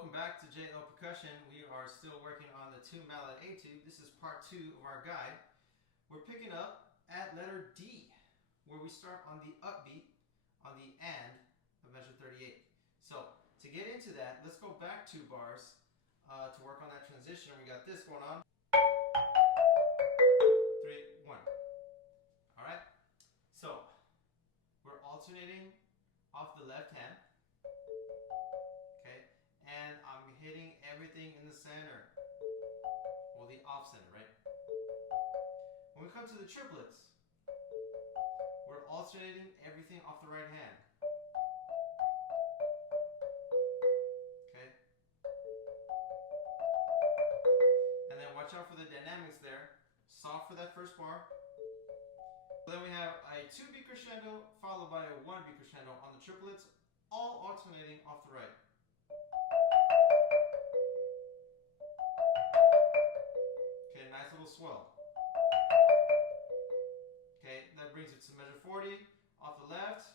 welcome back to JL Percussion. We are still working on the two mallet Etude. This is part 2 of our guide. We're picking up at letter D, where we start on the upbeat on the and of measure 38. So to get into that, let's go back 2 bars to work on that transition. We got this going on. 3, 1. All right. So we're alternating off the left hand. Okay, and I'm hitting everything in the center, well, the off center, right? When we come to the triplets, we're alternating everything off the right hand. Okay, and then watch out for the dynamics there. Soft for that first bar. Then we have a 2-beat crescendo followed by a 1-beat crescendo on the triplets, all alternating off the right. Okay, nice little swell. Okay, that brings it to measure 40 off the left.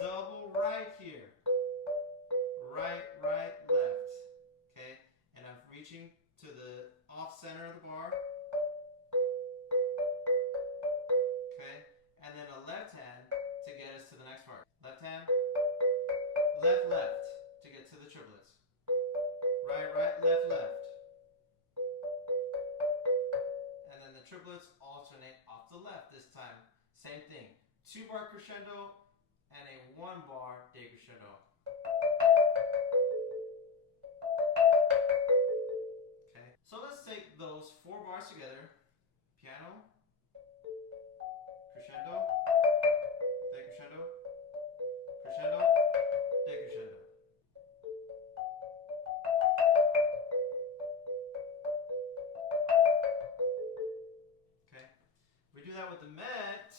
Double right here. Right, right, left. Okay, and I'm reaching to the off center of the bar. Okay, and then a left hand to get us to the next part. Left hand, left, left to get to the triplets. Right, right, left, left. And then the triplets alternate off the left this time. Same thing. 2-bar crescendo and a 1-bar decrescendo. Okay, so let's take those 4 bars together. Piano, crescendo, decrescendo, crescendo, decrescendo. Okay, we do that with the met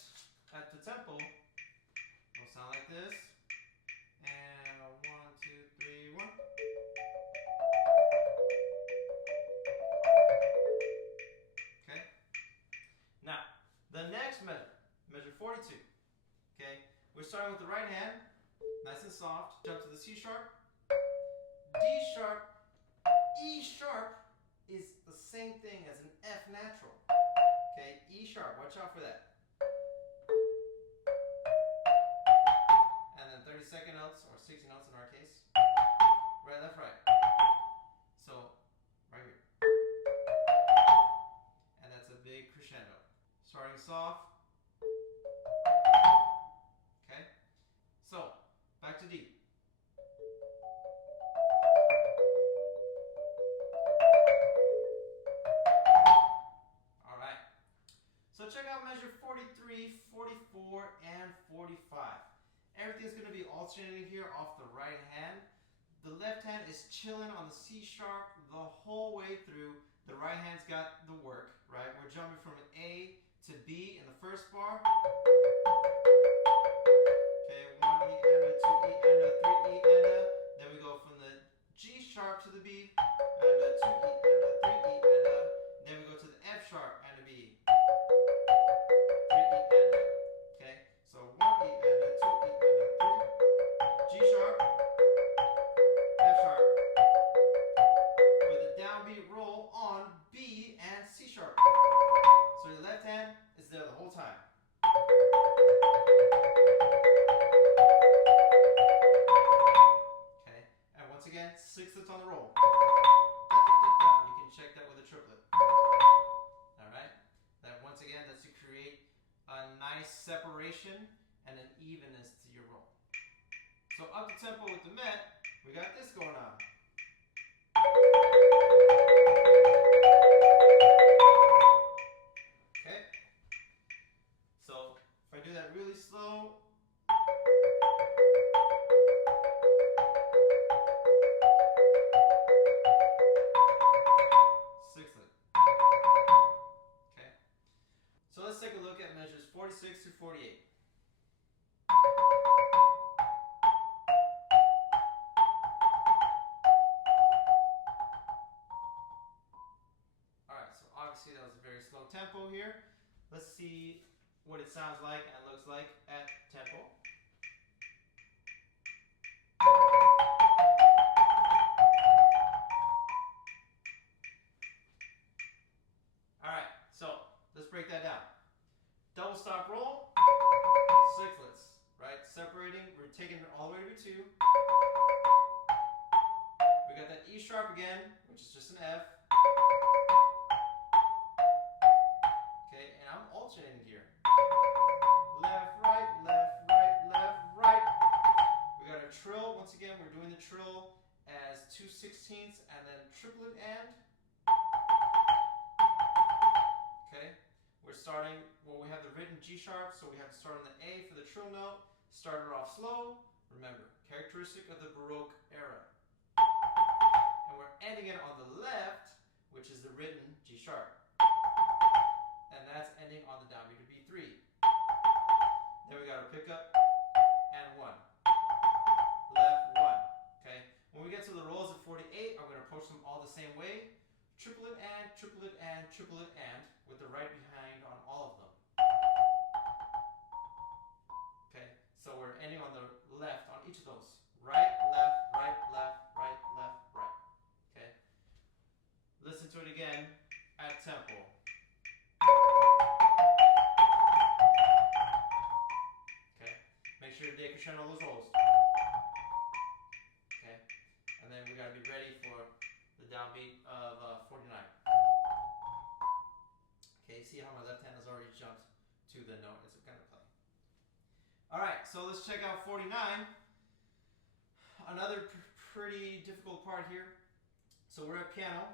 at the tempo. It'll sound like this. And 1, 2, 3, 1. Okay. Now, the next measure, measure 42. Okay, we're starting with the right hand, nice and soft. Jump to the C sharp, D sharp, E sharp is the same thing as an F natural. Okay, E sharp, watch out for that. And then 32nd notes, or 60 notes in our case. Right, left, right. So, right here. And that's a big crescendo. Starting soft. Okay, so back to D. All right, so check out measure 43, 44, and 45. Everything's going to be alternating here off the right hand. The left hand is chilling on the C sharp the whole way through. The right hand's got the work, right? We're jumping from A to B in the first bar. Okay, 1 E and a, 2 E and a, 3 E and a. Then we go from the G sharp to the B and a 2 E and a, 3 E and a. Then we go to the F sharp and a B. 3 E and a. Okay, so 1 E and a, 2 E and a, 3. G sharp, F sharp. With a downbeat roll on B and C sharp. So your left hand is there the whole time. Okay, and once again, 6ths on the roll. You can check that with a triplet. Alright, that once again, that's to create a nice separation and an evenness to your roll. So up the tempo with the met, we got this going on. Okay, so if I do that really slow, sixthlet. Okay, so let's take a look at measures 46 to 48. Alright, so obviously that was a very slow tempo here. Let's see what it sounds like and looks like at tempo. 42. We got that E sharp again, which is just an F. Okay, and I'm alternating here. Left, right, left, right, left, right. We got a trill. Once again, we're doing the trill as 2/16 and then triplet and. Okay, we're starting, well, we have the written G sharp, so we have to start on the A for the trill note. Start it off slow. Remember, characteristic of the Baroque era. And we're ending it on the left, which is the written G sharp. And that's ending on the downbeat of B3. Then we got a pickup and 1. Left, 1. Okay, when we get to the rolls of 48, I'm going to approach them all the same way. Triplet and, triplet and, triplet and, with the right behind on all of them. Okay, so we're ending on the left on each of those. Right, left, right, left, right, left, right. Okay, listen to it again at tempo. Okay, make sure to decrescendo those rolls. Okay, and then we got to be ready for the downbeat of 49. Okay, see how my left hand has already jumped to the note it's going to play. All right, so let's check out 49. Another pretty difficult part here. So we're at piano.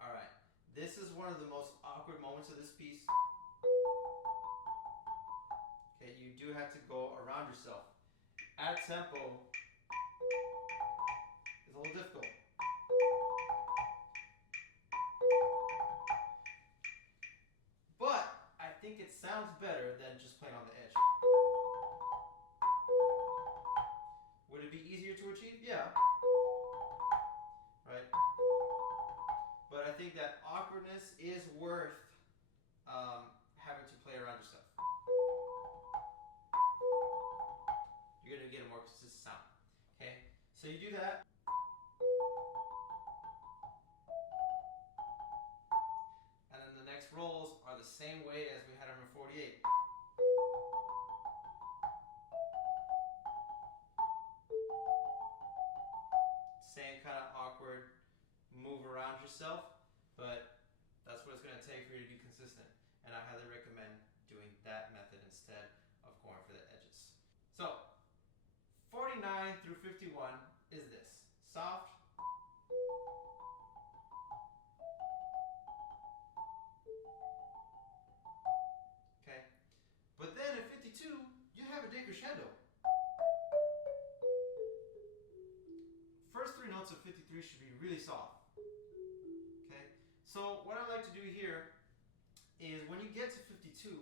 All right, this is one of the most awkward moments of this piece. Okay, you do have to go around yourself. At tempo is a little difficult. But I think it sounds better than just playing on the edge. Would it be easier to achieve? Yeah. Right? But I think that awkwardness is worth having to play around yourself. You're going to get a more consistent sound. Okay? So you do that. And then the next rolls are the same way as we had on number 48. Same kind of awkward move around yourself, but that's what it's going to take for you to be consistent. And I highly recommend doing that method instead of going for the edges. So, 49 through 51 is this. Soft. Okay. But then at 52, you have a decrescendo. First 3 notes of 53 should be really soft. Okay? So what I like to do here is when you get to 52,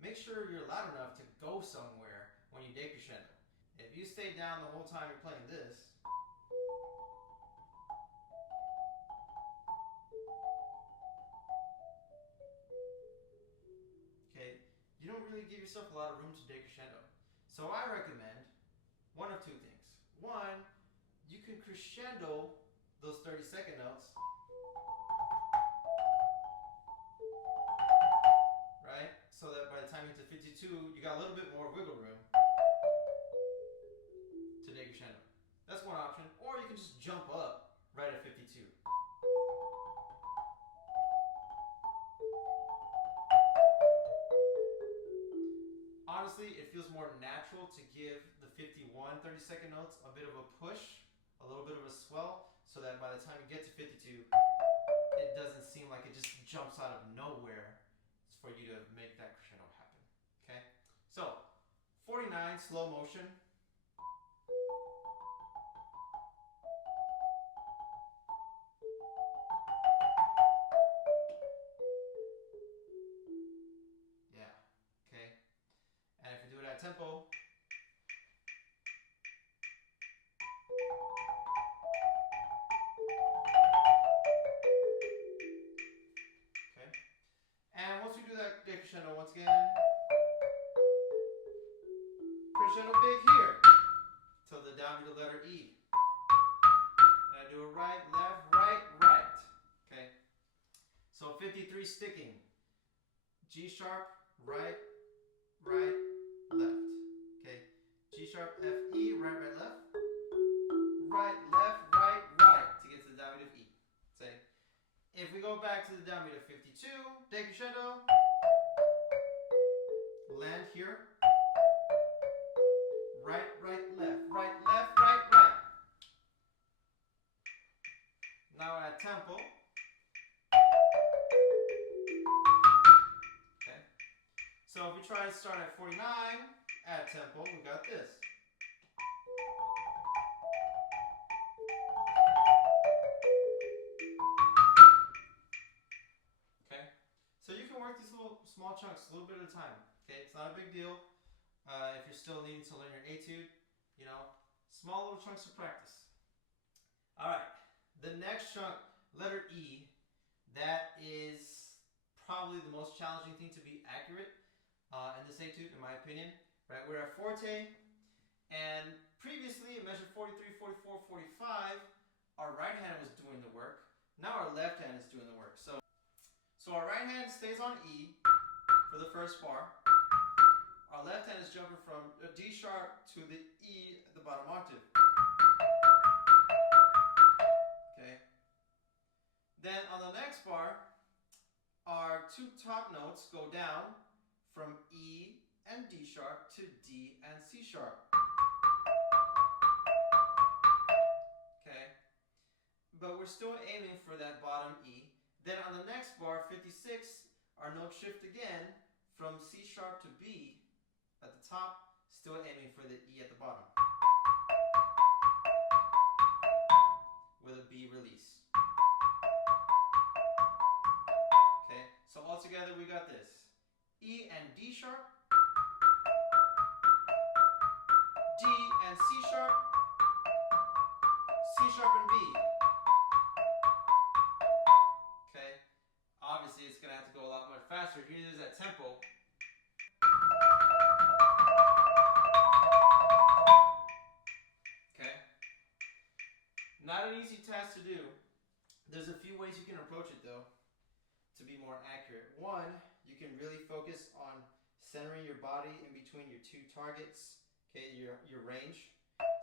make sure you're loud enough to go somewhere when you decrescendo. If you stay down the whole time you're playing this, okay, you don't really give yourself a lot of room to decrescendo. So I recommend one of 2 things. One, you can crescendo those 30-second notes, right? So that by the time you get to 52, you got a little bit more wiggle room to decrescendo. That's one option. Or you can just jump up right at 52. Honestly, it feels more natural to give the 51 30-second notes a bit of a push, a little bit of a swell, so that by the time you get to 52, it doesn't seem like it just jumps out of nowhere. It's for you to make that crescendo happen. Okay? So, 49, slow motion. Yeah. Okay? And if you do it at tempo, and once we do that decrescendo once again, crescendo big here till the downbeat of letter E. And I do a right, left, right, right. Okay? So 53 sticking. G sharp, right, right, left. sharp, F, E, right, right, left. Right, left, right, right to get to the downbeat of E. Say, if we go back to the downbeat of 52, decrescendo, land here. Right, right, left, right, left, right, right. Now we're at tempo. Okay. So if we try to start at 49 at tempo, we got this. Okay. So you can work these little small chunks a little bit at a time. Okay, it's not a big deal. If you're still needing to learn your etude, you know, small little chunks of practice. All right, the next chunk, letter E, that is probably the most challenging thing to be accurate in this etude, in my opinion. Right, we're at forte, and previously it measured 43, 44, 45. Our right hand was doing the work. Now our left hand is doing the work. So our right hand stays on E for the first bar. Our left hand is jumping from a D sharp to the E at the bottom octave. Okay. Then on the next bar, our two top notes go down from E and D sharp to D and C sharp. Okay. But we're still aiming for that bottom E. Then on the next bar, 56, our notes shift again from C sharp to B at the top, still aiming for the E at the bottom. With a B release. Okay, so all together we got this. E and D sharp, D and C sharp, C sharp and B. Okay, obviously it's gonna have to go a lot much faster. Here it is at tempo. Okay, not an easy task to do. There's a few ways you can approach it though to be more accurate. One, you can really focus on centering your body in between your two targets, okay, your range.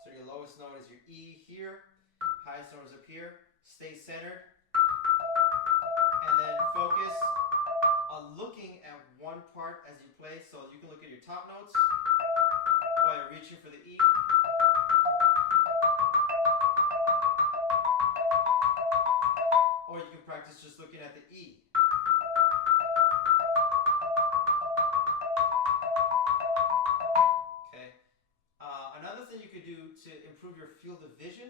So your lowest note is your E here, highest note is up here. Stay centered, and then focus on looking at one part as you play. So you can look at your top notes while you're reaching for the E. Or you can practice just looking at the E. Okay. Another thing you could do to improve your field of vision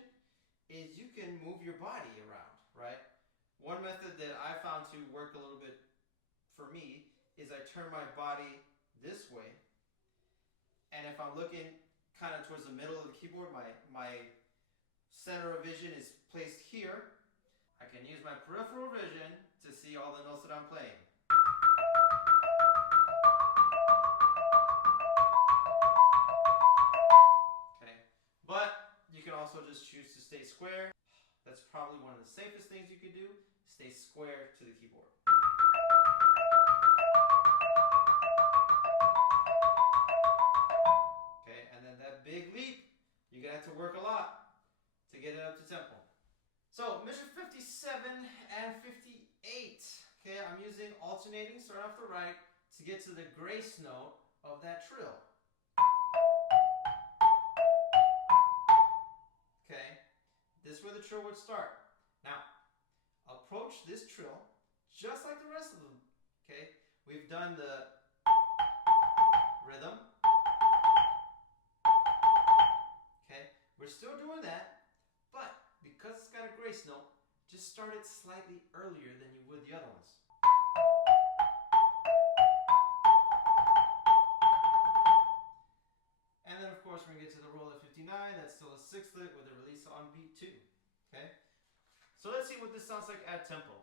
is you can move your body around, right? One method that I found to work a little bit for me is I turn my body this way, and if I'm looking kind of towards the middle of the keyboard, my center of vision is placed here. I can use my peripheral vision to see all the notes that I'm playing. Okay, but you can also just choose to stay square. That's probably one of the safest things you could do. Stay square to the keyboard. Okay, and then that big leap, you're gonna have to work a lot to get it up to tempo. So measure 57 and 58. Okay, I'm using alternating, starting off the right, to get to the grace note of that trill. Okay, this is where the trill would start. Now, approach this trill just like the rest of them. Okay, we've done the rhythm. Okay, we're still doing that, but because it's got a grace note, just start it slightly earlier than you would the other ones. And then of course we're going to get to the roll at 59, that's still a sixthlet with a release on beat 2. Okay? So let's see what this sounds like at tempo.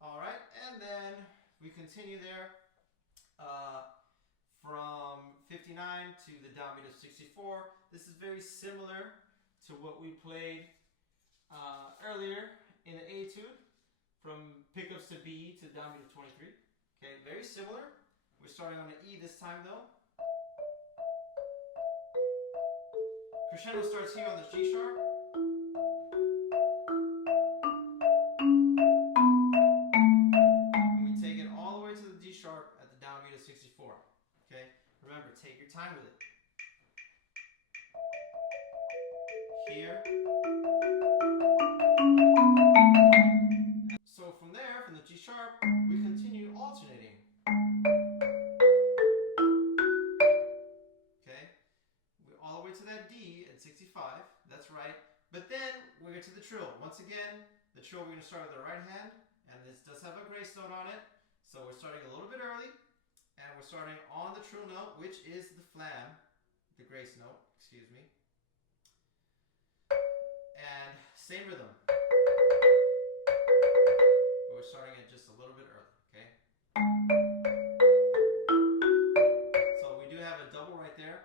Alright, and then we continue there. From 59 to the downbeat of 64. This is very similar to what we played earlier in the etude, from pickups to B to downbeat of 23. Okay, very similar. We're starting on an E this time though. Crescendo starts here on the G sharp. And we take it all the way to the D sharp at the downbeat of 64. Okay? Remember, take your time with it. Here. So from there, from the G sharp, we continue alternating. Okay? We're all the way to that D at 65. That's right. But then we get to the trill. Once again, the trill we're going to start with the right hand, and this does have a grace note on it. So we're starting a little bit early, and we're starting on the trill note, which is the flam, the grace note, excuse me. And same rhythm. But we're starting it just a little bit early, okay? So we do have a double right there.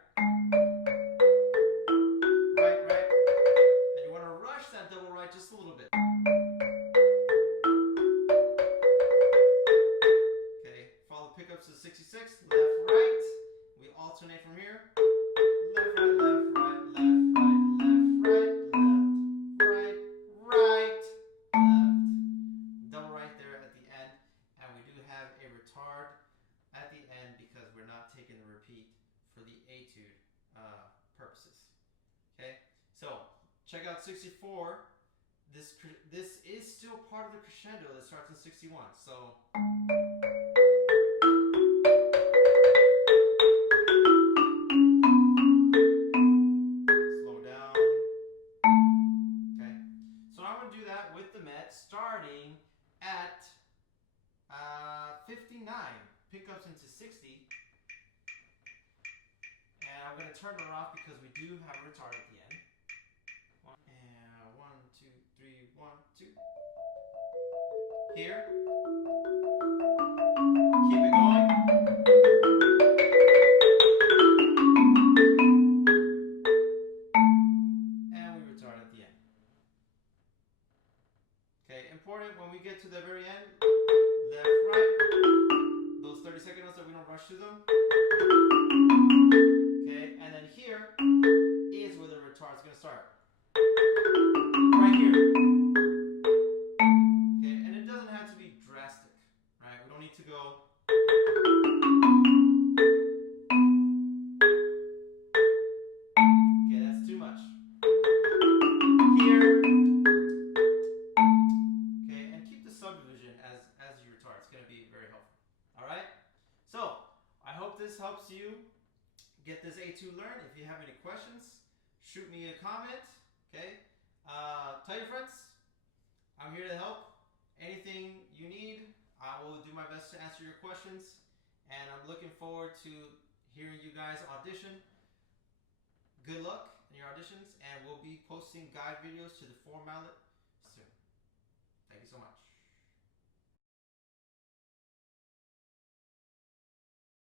Right, right. And you want to rush that double right just a little bit. Okay, follow the pickups to 66, left, right. We alternate from here. Left, right, left, right, left, right, left, right, left, right, right, left. Double right there at the end. And we do have a retard at the end because we're not taking the repeat for the etude purposes. Okay, so check out 64. This is still part of the crescendo that starts in 61. So slow down. Okay, so I'm going to do that with the Met starting at 59. Pickups into 60. And I'm going to turn it off because we do have a retard at the end. And 1, 2, 3, 1, 2. Here. Keep it going. And we retard at the end. Okay, important when we get to the very end. Left, right. Those 30-second notes that we don't rush through them. Okay, and then here is where the retard is going to start. Right here. Okay, and it doesn't have to be drastic, right? We don't need to go. Okay, that's too much. Here. Okay, and keep the subdivision as you retard. It's going to be very helpful. All right? So, I hope this helps you get this etude learned. If you have any questions, shoot me a comment. Okay? Tell your friends. I'm here to help. Anything you need, I will do my best to answer your questions. And I'm looking forward to hearing you guys audition. Good luck in your auditions, and we'll be posting guide videos to the 4 mallet soon. Thank you so much.